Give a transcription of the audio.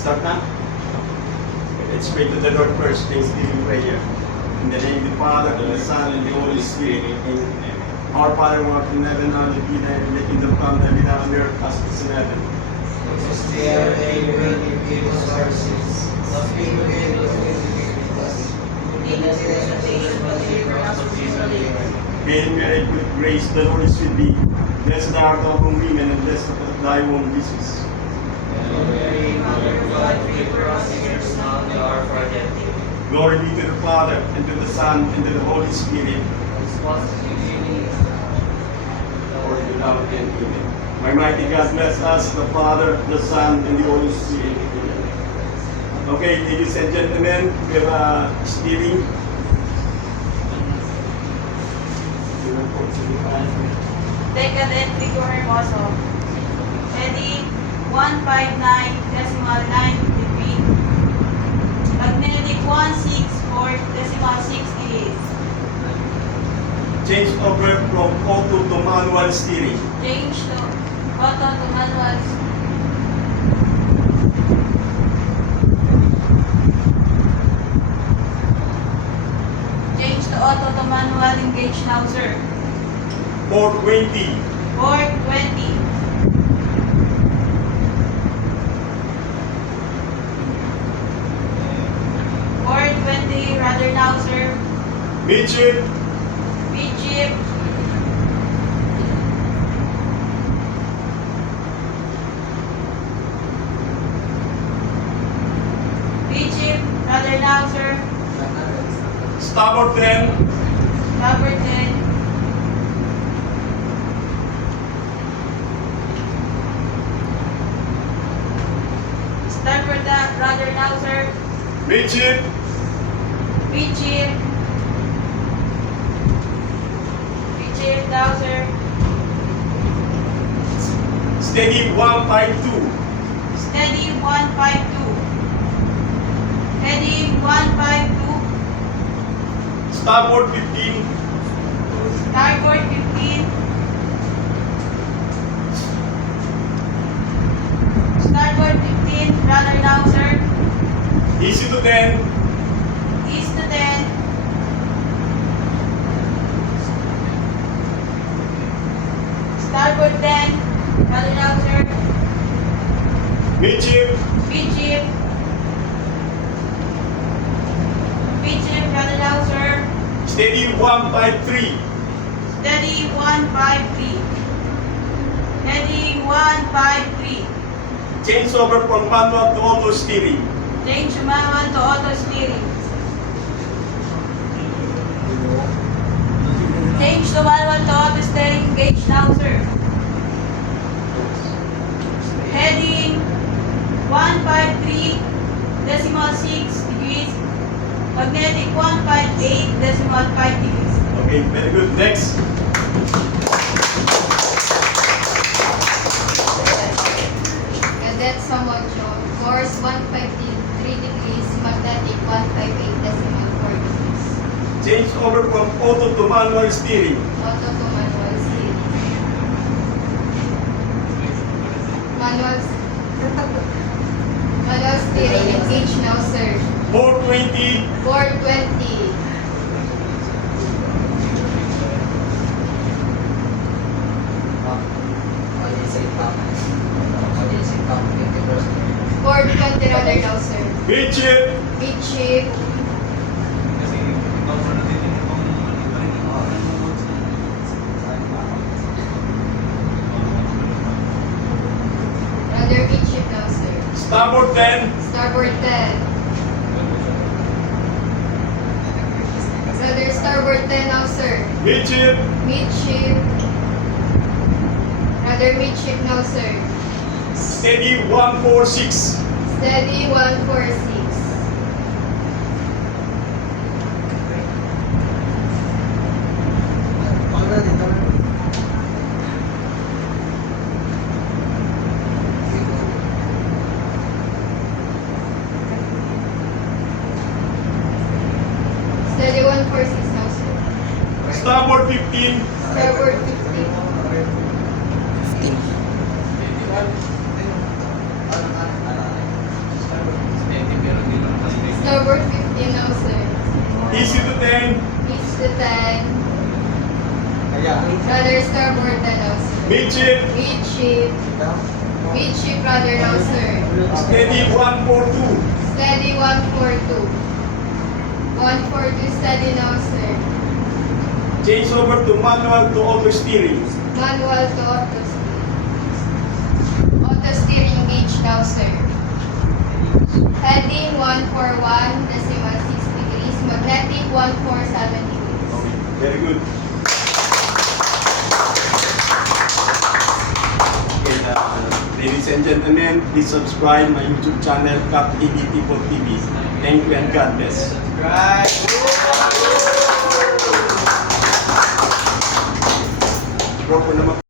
Start na? Let's pray to the Lord first, Thanksgiving prayer. In the name of the Father, and the Son, and the Holy Spirit. Amen. Our Father who art in heaven, hallowed be thy name. Thy kingdom come, thy will be done on earth as it is in heaven. This day our daily bread, and forgive us our sins, as we forgive those who forgive us. Lead us into temptation, but deliver us from evil. Amen. Hail Mary, full of grace, the Lord is with thee. Blessed art thou among women, and blessed is thy womb, Jesus. Hail Mary, Mother of God, pray for us sinners now and at the hour of our death. Amen. Glory be to the Father, and to the Son, and to the Holy Spirit. As was in the beginning, Or without end. Amen. My mighty God bless us, the Father, the Son, and the Holy Spirit. Amen. Okay, ladies and gentlemen, we have a steering. Decad entry to Hermoso. Heading 159.953. Magnetic 164.68. Change over from auto to manual steering. Change to auto to manual. Change to auto to manual. Engage now, sir. 420. 420. Rather now, sir. Midship. Midship. Midship. Rather now, sir. Starboard 10. Starboard 10. Starboard rather now, sir. Midship. Midship. Midship now, sir. Steady 152. Steady 152. Heading 152. Starboard 15. Starboard 15. Starboard 15. Rather now, sir. Easy to 10. East to 10. Starboard 10. Rather now, sir. Midship. Midship. Midship. Rather now, sir. Steady 153. Steady 153. Heading 153. Change over from manual to auto steering. Change manual to auto steering. Change to manual to auto steering. Engage now, sir. Heading 153.6 degrees. Magnetic 158.5 degrees. Okay, very good. Next. Cadet Samocho, course 153 degrees, magnetic 158.4 degrees. Change over from auto to manual steering. Auto to manual steering. Manual steering, engage now, sir. 420. 420. Port 20 rather now, sir. Midship. Midship. Rather midship now, sir. Starboard 10. Starboard 10. Rather starboard 10 now, sir. Midship. Midship. Rather midship now, sir. Steady 146. Steady 146. Steady 146 now, sir. Starboard 15. Starboard 15. starboard na now, sir. Midship, Midship. Midship rudder now, sir. steady 142. Steady 142. 142 steady now, sir. Change over to manual to auto steering. Manual to auto steering. Auto steering gauge now, sir. Heading 141, decimal 6 degrees. Magnetic 147 degrees. Very good. Okay, ladies and gentlemen, please subscribe my YouTube channel, Cap EBT for TV. Thank you and God bless. Right. Proper naman.